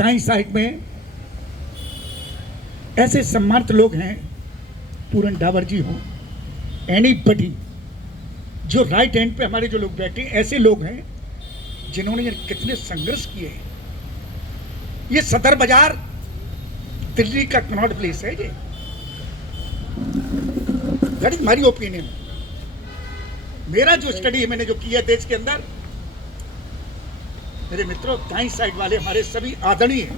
दाईं साइड में ऐसे सम्मानित लोग हैं, पूरन डावर जी हो, एनीबडी, जो राइट हैंड पे हमारे जो लोग बैठे ऐसे लोग हैं जिन्होंने ये कितने संघर्ष किए हैं। ये सदर बाजार दिल्ली का कनॉट प्लेस है, ये दैट इज मारी ओपिनियन। मेरा जो स्टडी है, मैंने जो किया देश के अंदर, मेरे मित्रों, दाईं साइड वाले हमारे सभी आदरणीय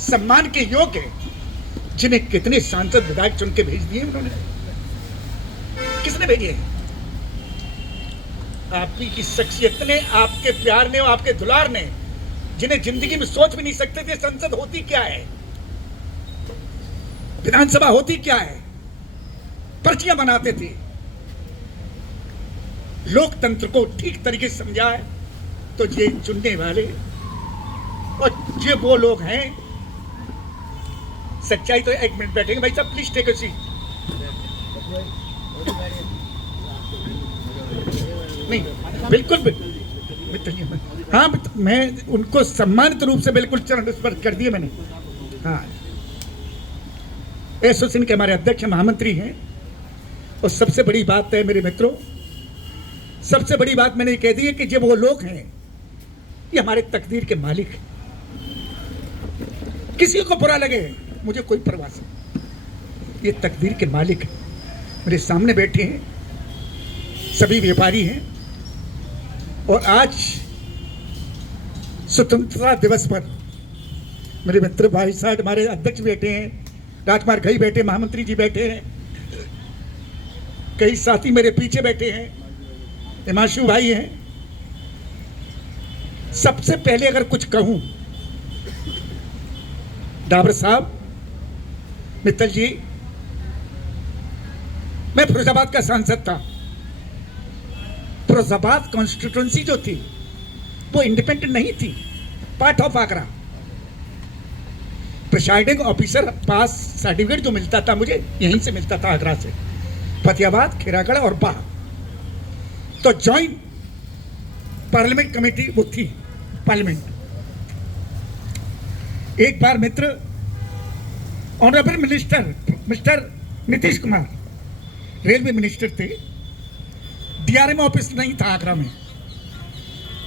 सम्मान के योग्य हैं, जिन्हें कितने सांसद विधायक चुन के भेज दिए उन्होंने। किसने भेजे? आप ही की शख्सियत ने, आपके प्यार ने और आपके दुलार ने, जिन्हें जिंदगी में सोच भी नहीं सकते थे संसद होती क्या है, विधानसभा होती क्या है, पर्चियां बनाते थे, लोकतंत्र को ठीक तरीके से समझा है। तो ये चुनने वाले और ये वो लोग हैं, सच्चाई तो, एक मिनट बैठेंगे भाई साहब, प्लीज टेक अ सीट। नहीं, बिल्कुल हाँ, मैं उनको सम्मानित रूप से बिल्कुल चरण स्पर्श कर दिए मैंने। हाँ, एसोसिएशन के हमारे अध्यक्ष महामंत्री हैं। और सबसे बड़ी बात है मेरे मित्रों, सबसे बड़ी बात मैंने ये कह दी है कि जब वो लोग हैं, ये हमारे तकदीर के मालिक हैं। किसी को बुरा लगे मुझे कोई परवाह नहीं, ये तकदीर के मालिक हैं। मेरे सामने बैठे हैं, सभी व्यापारी हैं। और आज स्वतंत्रता दिवस पर मेरे मित्र भाई साहब, हमारे अध्यक्ष बैठे हैं, राजकुमार घई बैठे, महामंत्री जी बैठे हैं, कई साथी मेरे पीछे बैठे हैं, हिमांशु भाई हैं। सबसे पहले अगर कुछ कहूं, डाबर साहब, मित्तल जी, मैं फिरोजाबाद का सांसद था। फिरोजाबाद कॉन्स्टिट्यूएंसी जो थी वो इंडिपेंडेंट नहीं थी, part of Agra. Presiding officer pass certificate जो मिलता था मुझे यहीं से मिलता था, आगरा से, फतेहाबाद, खैरागढ़ और बाह। तो जॉइंट पार्लियामेंट कमेटी वो थी, पार्लियामेंट। एक बार मित्र, honourable minister mister Nitish Kumar railway minister थे, डीआरएम ऑफिस नहीं था आगरा में।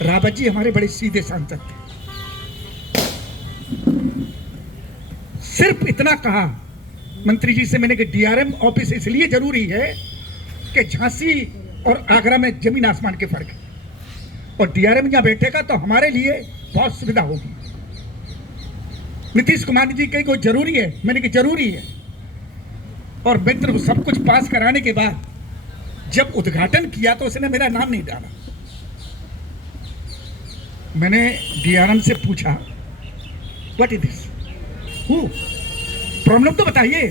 रावत जी हमारे बड़े सीधे सांसद थे। सिर्फ इतना कहा मंत्री जी से मैंने कि डीआरएम ऑफिस इसलिए जरूरी है कि झांसी और आगरा में जमीन आसमान के फर्क है, और डीआरएम जहां बैठेगा तो हमारे लिए बहुत सुविधा होगी। नीतीश कुमार जी कहीं कोई जरूरी है, मैंने कि जरूरी है। और मित्र, सब कुछ पास कराने के बाद जब उद्घाटन किया तो उसने मेरा नाम नहीं डाला। मैंने डीआरएम से पूछा, what is this, who, problem तो बताइए।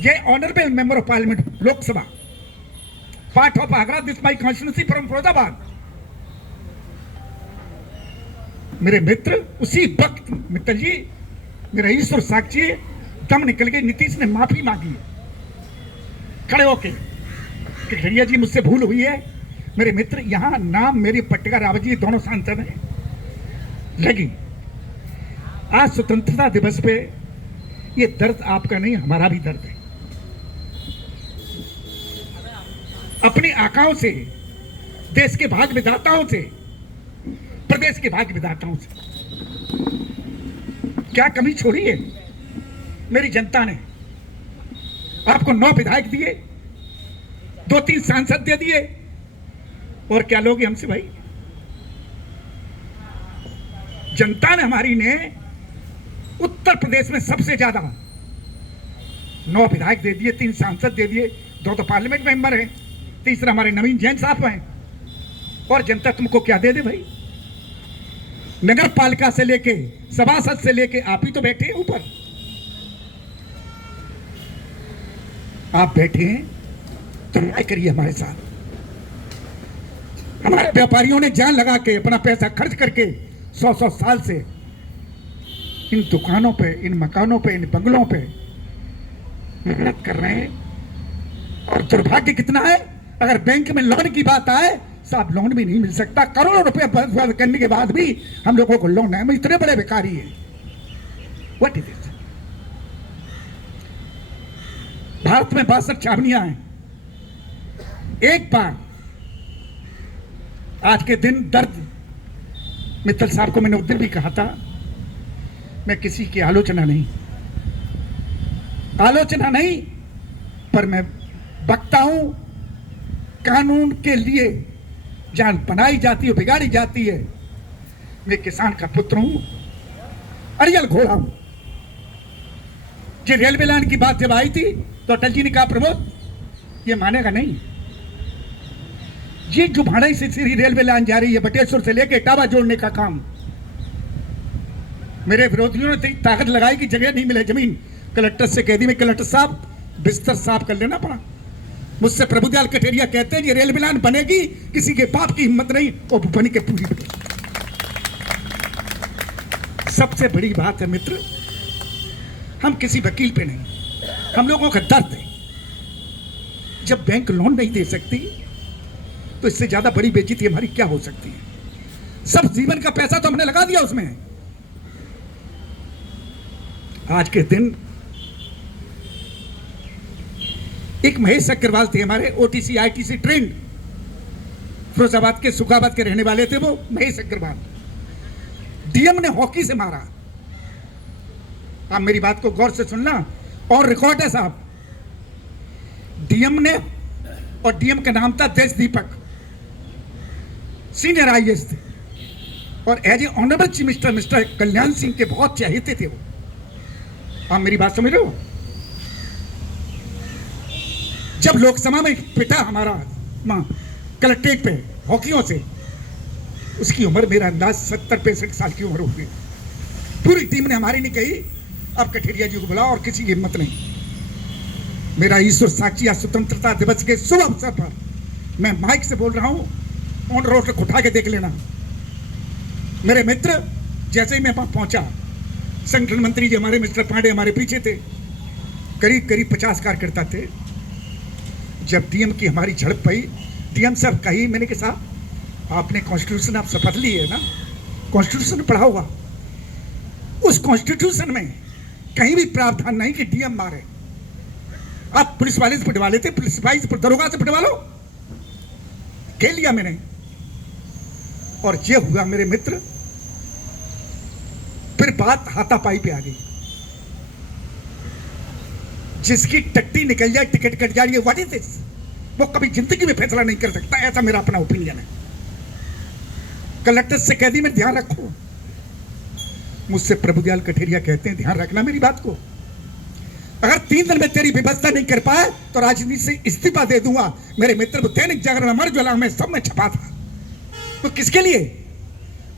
ये honourable member of parliament, Lok Sabha, part of Agra, this my constituency from Firozabad. मेरे मित्र, उसी वक्त मित्र जी, मेरा ईश्वर साक्षी, दम निकल गई। नीतीश ने माफी मांगी खड़े होके कि खड़िया जी मुझसे भूल हुई है। मेरे मित्र, यहां नाम मेरी पट्टिका रावत जी दोनों सांसद हैं लगी। आज स्वतंत्रता दिवस पे ये दर्द आपका नहीं, हमारा भी दर्द है। अपने आकाओं से, देश के भाग्य विधाताओं से, प्रदेश के भाग्य विधाताओं से क्या कमी छोड़ी है मेरी जनता ने? आपको 9 विधायक दिए, 2-3 सांसद दे दिए, और क्या लोगे हमसे भाई? जनता ने हमारी ने उत्तर प्रदेश में सबसे ज्यादा 9 विधायक दे दिए, 3 सांसद दे दिए, 2 तो पार्लियामेंट मेंबर हैं, तीसरा हमारे नवीन जैन साहब हैं। और जनता तुमको क्या दे दे भाई? नगर पालिका से लेके, सभासद से लेके, आप ही तो बैठे हैं ऊपर, आप बैठे हैं तो न्याय करिए हमारे साथ। हमारे व्यापारियों ने जान लगा के, अपना पैसा खर्च करके 100-100 साल से इन दुकानों पे, इन मकानों पे, इन बंगलों पे मेहनत कर रहे हैं। और दुर्भाग्य कितना है, अगर बैंक में लोन की बात आए, साहब लोन भी नहीं मिल सकता। करोड़ों रुपए करने के बाद भी हम लोगों को लोन है। हम इतने बड़े भिखारी हैं। What is it? भारत में 62 छावनियां हैं। एक बार आज के दिन दर्द, मित्तल साहब को मैंने उस दिन भी कहा था, मैं किसी की आलोचना नहीं, पर मैं बकता हूं कानून के लिए जहां बनाई जाती है बिगाड़ी जाती है। मैं किसान का पुत्र हूं, अरियल घोड़ा हूं। ये रेलवे लाइन की बात जब आई थी तो अटल जी ने कहा प्रमोद ये मानेगा नहीं, ये जो भाड़े से सीधी रेलवे लाइन जा रही है बटेश्वर से लेके इटावा जोड़ने का काम, मेरे विरोधियों ने ताकत लगाई कि जगह नहीं मिले जमीन। कलेक्टर से कह दी, मैं कलेक्टर साहब बिस्तर साफ कर लेना पड़ा। मुझसे प्रभुदयाल कठेरिया कहते हैं ये रेलवे लाइन बनेगी, किसी के बाप की हिम्मत नहीं, वो बनी के पूरी बनेगी। सबसे बड़ी बात है मित्र, हम किसी वकील पे नहीं, हम लोगों का दर्द है। जब बैंक लोन नहीं दे सकती तो इससे ज्यादा बड़ी बेइज्जती हमारी क्या हो सकती है? सब जीवन का पैसा तो हमने लगा दिया उसमें। आज के दिन एक महेश अग्रवाल थे हमारे, ओटीसी आईटीसी ट्रेंड, फिरोजाबाद के सुखाबाद के रहने वाले थे वो महेश अग्रवाल। डीएम ने हॉकी से मारा। आप मेरी बात को गौर से सुनना और रिकॉर्ड है साहब। डीएम ने, और डीएम का नाम था देश दीपक, सीनियर आईएएस थे और as a honourable chief minister mister Kalyan Singh के बहुत चाहते थे वो। आप मेरी बात समझ रहे हो? जब लोकसभा में पिटा हमारा कलेक्ट्रेट पे हॉकियों से, उसकी उम्र मेरा अंदाज 70-65 साल की उम्र हो गई। पूरी टीम ने हमारी नहीं कही अब कठेरिया जी को बुलाओ, और किसी की हिम्मत नहीं। मेरा ईश्वर साक्षी, आज स्वतंत्रता दिवस के शुभ अवसर पर मैं माइक से बोल रहा हूं, ऑन रोड को उठा के देख लेना। मेरे मित्र, जैसे ही मैं वहां पहुंचा, संगठन मंत्री जी हमारे मिस्टर पांडे हमारे पीछे थे, करीब 50 कार्यकर्ता थे। जब डीएम की हमारी झड़प पाई, डीएम साहब कही, मैंने कहा साहब आपने कॉन्स्टिट्यूशन आप शपथ ली है ना, कॉन्स्टिट्यूशन पढ़ा होगा, उस कॉन्स्टिट्यूशन में कहीं भी प्रावधान नहीं कि डीएम मारे। आप पुलिस वाले से पिटवा लेते, पुलिस वाले से, दरोगा से पिटवा लो। कह लिया मैंने, और ये हुआ मेरे मित्र। फिर बात हाथापाई पे आ गई। जिसकी टट्टी निकल जाए, टिकट कट जाए, व्हाट इज दिस, वो कभी जिंदगी में फैसला नहीं कर सकता। ऐसा मेरा अपना ओपिनियन है। कलेक्टर से कह दी मैं, ध्यान रखो। मुझसे प्रभुदयाल कठेरिया कहते हैं ध्यान रखना मेरी बात को, अगर 3 दिन में तेरी व्यवस्था नहीं कर पाए तो राजनीति से इस्तीफा दे दूंगा। मेरे मित्र, वो दैनिक जागरण, अमर ज्वाला में सब में छपा था। तो किसके लिए?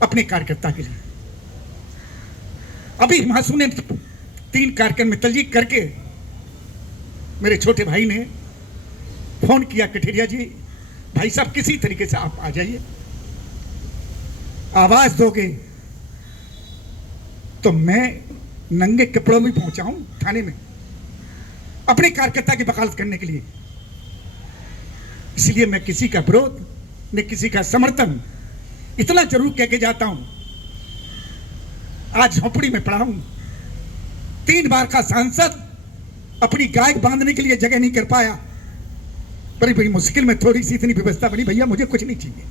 अपने कार्यकर्ता के लिए। अभी हिमांशु ने 3 कार्यक्रम मित्तल जी करके, मेरे छोटे भाई ने फोन किया, कठेरिया जी भाई साहब किसी तरीके से आप आ जाइए, आवाज दोगे तो मैं नंगे कपड़ों में पहुंचाऊं थाने में अपने कार्यकर्ता की वकालत करने के लिए। इसलिए मैं किसी का विरोध न किसी का समर्थन, इतना जरूर कह के जाता हूं, आज झोपड़ी में पड़ा हूं। 3 बार का सांसद, अपनी गाय बांधने के लिए जगह नहीं कर पाया। बड़ी बड़ी मुश्किल में थोड़ी सी इतनी व्यवस्था बनी, भैया मुझे कुछ नहीं चाहिए,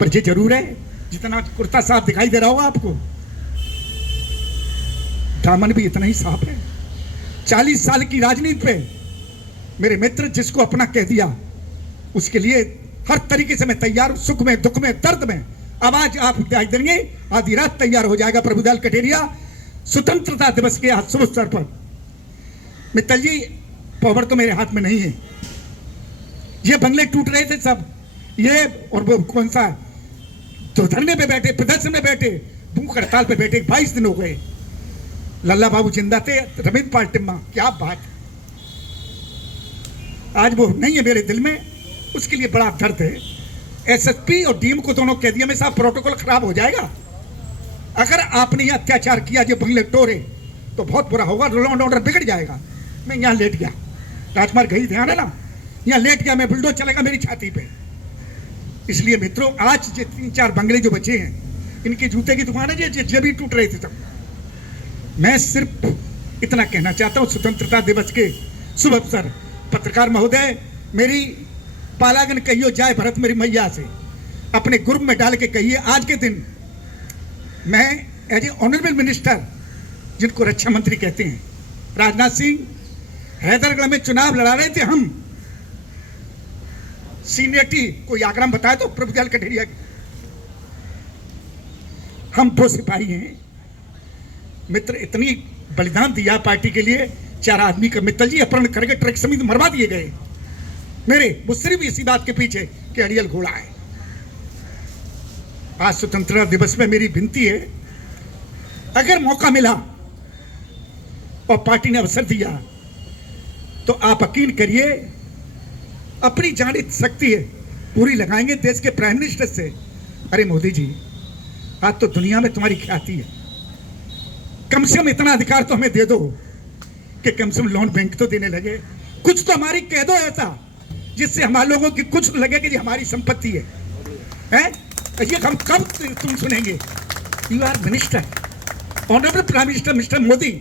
पर ये जरूर है जितना कुर्ता साफ दिखाई दे रहा होगा आपको, दामन भी इतना ही साफ है। 40 साल की राजनीति पे मेरे मित्र, जिसको अपना कह दिया उसके लिए हर तरीके से मैं तैयार हूं। सुख में, दुख में, दर्द में आवाज आप देंगे, आधी रात तैयार हो जाएगा प्रभुदयाल कठेरिया। स्वतंत्रता दिवस के आज शुभ अवसर पर मित्तल जी, पावर तो मेरे हाथ में नहीं है। ये बंगले टूट रहे थे सब, ये और वो कौन सा तो धरने पे बैठे, प्रदर्शन में बैठे, भूख हड़ताल पे बैठे, 22 दिन हो गए। लल्ला बाबू जिंदा थे, रमित पाल टिम्मा, क्या बात। आज वो नहीं है मेरे दिल में, उसके लिए बड़ा दर्द है। एसएसपी और डीएम को दोनों कह दिया मैं साहब प्रोटोकॉल खराब हो जाएगा, अगर आपने यह अत्याचार किया, जो बंगले तोड़े तो बहुत बुरा होगा, लॉ एंड ऑर्डर बिगड़ जाएगा। मैं यहाँ लेट गया, राजमार्ग गई, ध्यान है ना, यहाँ लेट गया मैं, बुलडोज चलेगा मेरी छाती पे। इसलिए मित्रों, आज ये 3-4 बंगले जो बचे हैं, इनके जूते की दुकान है, ये भी टूट रहे थे सब। मैं सिर्फ इतना कहना चाहता हूं, स्वतंत्रता दिवस के शुभ अवसर पत्रकार महोदय, मेरी पालागन कहियो जाए भरत मेरी मैया से अपने ग्रुप में डाल के कहिए, आज के दिन मैं एज ए ऑनरेबल मिनिस्टर, जिनको रक्षा मंत्री कहते हैं, राजनाथ सिंह हैदरगढ़ में चुनाव लड़ा रहे थे। हम सीनियरिटी कोई आग्रह बताया तो प्रभुदयाल कठेरिया, हम 2 सिपाही हैं मित्र, इतनी बलिदान दिया पार्टी के लिए। 4 आदमी का मित्तल जी अपहरण करके ट्रक समेत मरवा दिए गए मेरे, मुझसे भी इसी बात के पीछे कि अड़ियल घोड़ा है। आज स्वतंत्रता दिवस में मेरी विनती है, अगर मौका मिला और पार्टी ने अवसर दिया तो आप यकीन करिए अपनी जानी शक्ति है पूरी लगाएंगे देश के प्राइम मिनिस्टर से। अरे मोदी जी, आज तो दुनिया में तुम्हारी ख्याति है, कम से कम इतना अधिकार तो हमें दे दो कि कम से कम लोन बैंक तो देने लगे, कुछ तो हमारी कह दो ऐसा जिससे हमारे लोगों की कुछ लगे कि ये हमारी संपत्ति है, हैं? ये हम कब तुम सुनेंगे? You are minister, honourable prime minister mister Modi.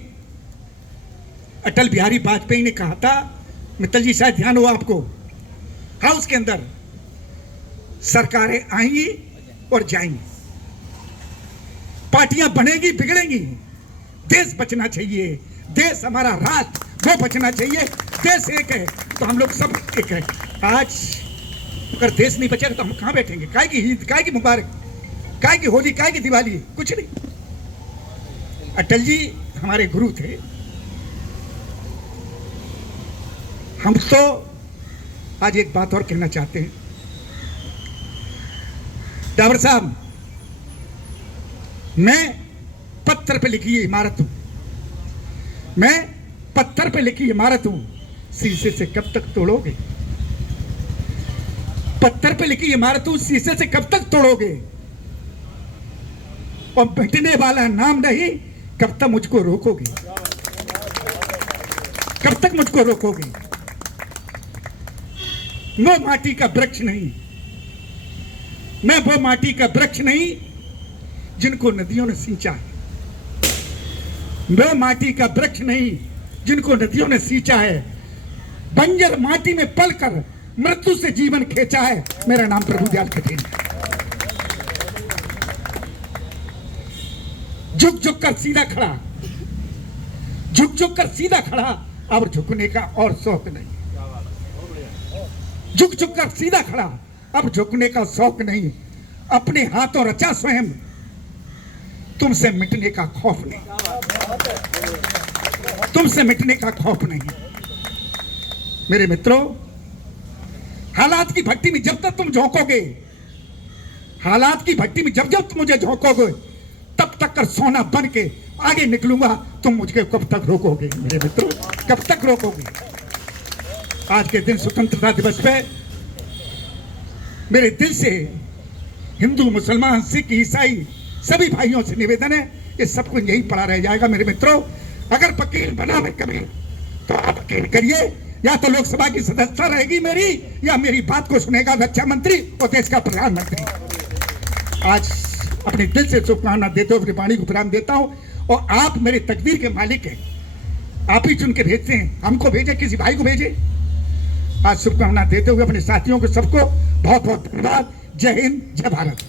Atal Bihari Vajpayee ने कहा था, मित्तल जी शायद ध्यान हो आपको, हाउस के अंदर सरकारें आएंगी और जाएंगी, पार्टियां बनेगी बिगड़ेंगी, देश बचना चाहिए, देश हमारा राष्ट्र वो बचना चाहिए, देश एक है तो हम लोग सब एक है। आज अगर देश नहीं बचेगा तो हम कहां बैठेंगे? काय की ईद, काय की मुबारक, काय की होली, काय की दिवाली, कुछ नहीं। अटल जी हमारे गुरु थे। हम तो आज एक बात और कहना चाहते हैं, डावर साहब, मैं पत्थर पे लिखी ये इमारत हूं, मैं पत्थर पे लिखी इमारत हूं, शीशे से कब तक तोड़ोगे? पत्थर पे लिखी इमारत हूं, शीशे से कब तक तोड़ोगे? और मिटने वाला नाम नहीं, कब तक मुझको रोकोगे? कब तक मुझको रोकोगे? वो माटी का वृक्ष नहीं, मैं वो माटी का वृक्ष नहीं जिनको नदियों ने सींचा है, वो माटी का वृक्ष नहीं जिनको नदियों ने सींचा है, बंजर माटी में पलकर मृत्यु से जीवन खींचा है। मेरा नाम प्रभुदयाल कठेरिया। झुक झुक कर सीधा खड़ा, झुक झुक कर सीधा खड़ा, अब झुकने का और शौक नहीं। झुक झुक कर सीधा खड़ा, अब झुकने का शौक नहीं, अपने हाथों रचा स्वयं, तुमसे मिटने का खौफ नहीं, तुमसे मिटने का खौफ नहीं। मेरे मित्रों, हालात की भट्टी में जब तक तुम झोंकोगे, हालात की भट्टी में जब जब तुम मुझे झोंकोगे, तब तक कर सोना बन के आगे निकलूंगा। तुम मुझे कब तक रोकोगे? मेरे मित्रों, कब तक रोकोगे? आज के दिन स्वतंत्रता दिवस पे मेरे दिल से हिंदू, मुसलमान, सिख, ईसाई सभी भाइयों से निवेदन है, ये सबको यही पड़ा रह जाएगा। मेरे मित्रों, अगर वकील बना मैं कभी तो आप वकील करिए, या तो लोकसभा की सदस्यता रहेगी मेरी, या मेरी बात को सुनेगा रक्षा मंत्री और देश का प्रधानमंत्री। आज अपने दिल से शुभकामना देते हुए अपनी वाणी को विराम देता हूं, और आप मेरे तकदीर के मालिक हैं, आप ही चुन के भेजते हैं, हमको भेजे, किसी भाई को भेजे। आज शुभकामना देते हुए अपने साथियों को सबको बहुत बहुत धन्यवाद। जय हिंद, जय भारत।